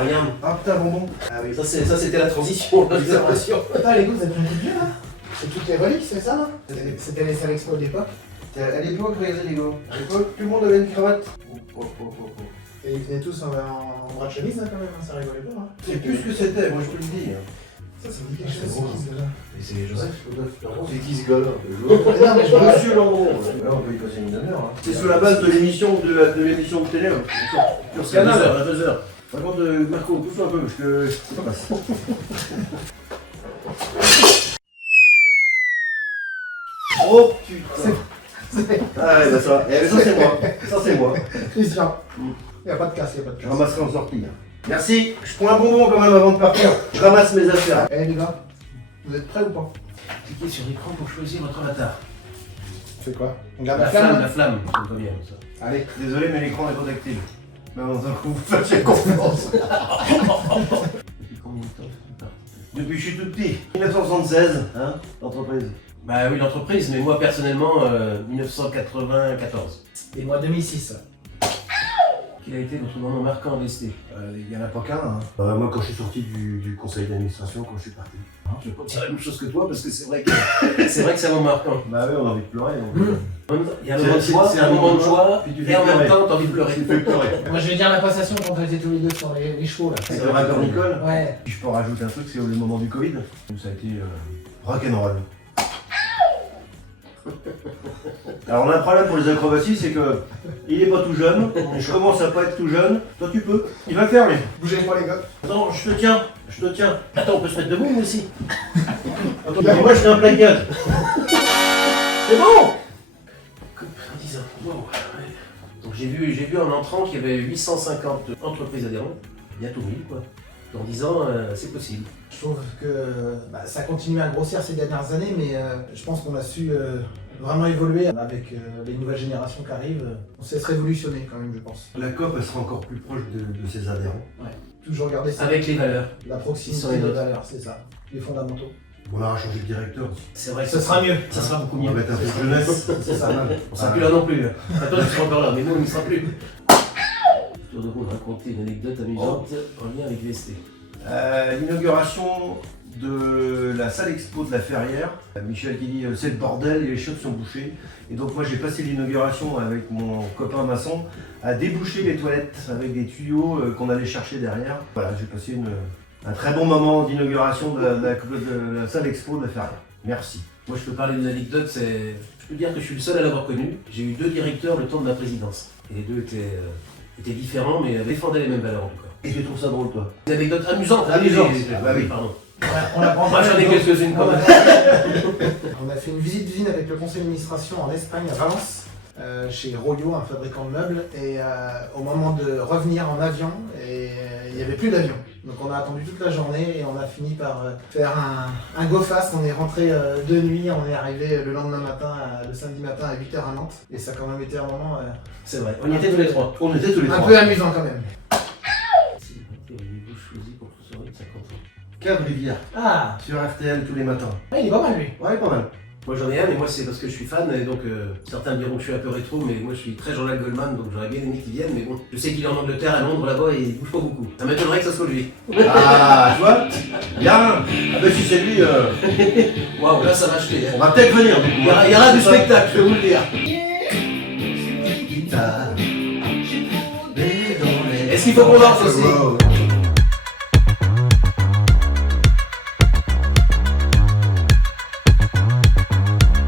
rien. Ah putain, bonbon. Ah oui, ça c'était la transition, l'observation. Putain, les gars, vous avez pris un coup de vieux là? C'est toutes les reliques, c'est ça là? C'était les salles expo de l'époque. À l'époque, regardez les gars. À l'époque, tout le monde avait une cravate. Et ils venaient tous en bras de chemise là quand même, hein, ça rigolait pas. Hein. C'est plus ce que c'était, moi je te le dis. Ça me dit quelque chose, c'est qui ce déjà? Mais c'est Joseph. C'est qui ce gars-là? Non, mais je vois. Monsieur Landron. Là, on peut y passer une demi-heure. Hein. C'est sur la base de l'émission de l'émission de télé. Hein. Sur Canal. À 2h. Par contre, Marco, pousse-toi un peu parce que ça passe. Oh putain. Ah ouais, bah ça va. Eh, ça c'est moi. Ça c'est moi. Christian. Y'a pas de casse, y'a pas de Je casse. ramasserai en sortie. Merci. Je prends un bonbon quand même avant de partir. Je ramasse mes affaires. Eh les gars, vous êtes prêts ou pas? Cliquez sur l'écran pour choisir votre avatar. C'est quoi? On garde La la flamme, flamme? la flamme. Ça me va bien, ça. Allez, désolé mais l'écran est pas tactile. Mais dans un coup, vous faites confiance. Depuis combien de temps tu parles? Depuis que je suis tout petit. 1976, hein, l'entreprise. Bah oui, l'entreprise, mais moi personnellement, 1994. Et moi 2006. Quel a été votre moment marquant en VST? Il y en a pas qu'un. Hein. Moi, quand je suis sorti du conseil d'administration, quand je suis parti. Je vais pas dire la même chose que toi parce que c'est vrai que c'est un moment marquant. Bah ouais, on a envie de pleurer. Donc... Il y a un moment de joie, c'est un moment de joie, puis tu et fais en même pleurer. temps t'as envie de pleurer. Tu fais pleurer. Moi je vais dire la passation quand on était tous les deux sur les chevaux là. Avec le rappeur Nicole. Ouais. Puis je peux rajouter un truc, c'est le moment du Covid. Où ça a été rock'n'roll. Alors on a un problème pour les acrobaties, c'est que il est pas tout jeune, je commence à pas être tout jeune, toi tu peux, il va le faire lui. Bougez pas les gars. Attends, je te tiens. Attends, on peut se mettre debout nous aussi. Attends, mais moi je fais un plaquage. C'est bon. En 10 ans. Wow. Ouais. Donc j'ai vu en entrant qu'il y avait 850 entreprises adhérentes, bientôt 1000 quoi. Dans 10 ans, c'est possible. Je trouve que ça continue à grossir ces dernières années, mais je pense qu'on a su vraiment évoluer avec les nouvelles générations qui arrivent. On sait se révolutionner quand même, je pense. La COP elle sera encore plus proche de ses adhérents. Ouais. Toujours garder ça. Avec les valeurs. La Qui proximité sont les des nôtres. valeurs, c'est ça. Les fondamentaux. On aura changé de directeur. C'est vrai que Ce sera mieux. Ça sera beaucoup On va mieux. mettre un peu de jeunesse. C'est ça. On sera plus là non plus. Attends, je serai encore là, mais nous on ne sera plus. Tour de roue de raconter une anecdote amusante en lien avec VST. L'inauguration de la salle expo de la Ferrière. Michel qui dit c'est le bordel et les chiottes sont bouchées. Et donc moi j'ai passé l'inauguration avec mon copain maçon à déboucher les toilettes avec des tuyaux qu'on allait chercher derrière. Voilà, j'ai passé un très bon moment d'inauguration de la salle expo de la Ferrière. Merci. Moi je peux parler d'une anecdote, je peux dire que je suis le seul à l'avoir connu. J'ai eu 2 directeurs le temps de ma présidence. Et les deux étaient différents mais défendaient les mêmes valeurs en tout cas. Et tu trouves ça drôle toi? Une anecdote amusante. Amusante. Bah oui, pardon. On apprend Moi j'en ai quelques-unes quand même. On a fait une visite d'usine avec le conseil d'administration en Espagne, à Valence, chez Royo, un fabricant de meubles. Et au moment de revenir en avion, il n'y avait plus d'avion. Donc on a attendu toute la journée et on a fini par faire un go fast. On est rentré de nuit, on est arrivé le lendemain matin, le samedi matin à 8h à Nantes. Et ça a quand même été un moment C'est vrai, on y était tous les trois. On était tous les un trois. peu amusant quand même. Cave Rivière, Ah, sur RTL tous les matins. ouais, il est pas mal lui. Ouais, pas mal. Moi j'en ai un, mais moi c'est parce que je suis fan, et donc certains diront que je suis un peu rétro, mais moi je suis très Jean-Jacques Goldman, donc j'aurais bien aimé qu'il vienne, mais bon, je sais qu'il est en Angleterre, à Londres, là-bas, et il bouge pas beaucoup. Ça m'étonnerait que ça soit lui. Ah, tu vois? Bien. Ah ben si c'est lui, Waouh, là ça va acheter. on va peut-être venir. Du coup, Il y aura du spectacle, je vais vous le dire. Est-ce qu'il faut qu'on danse aussi?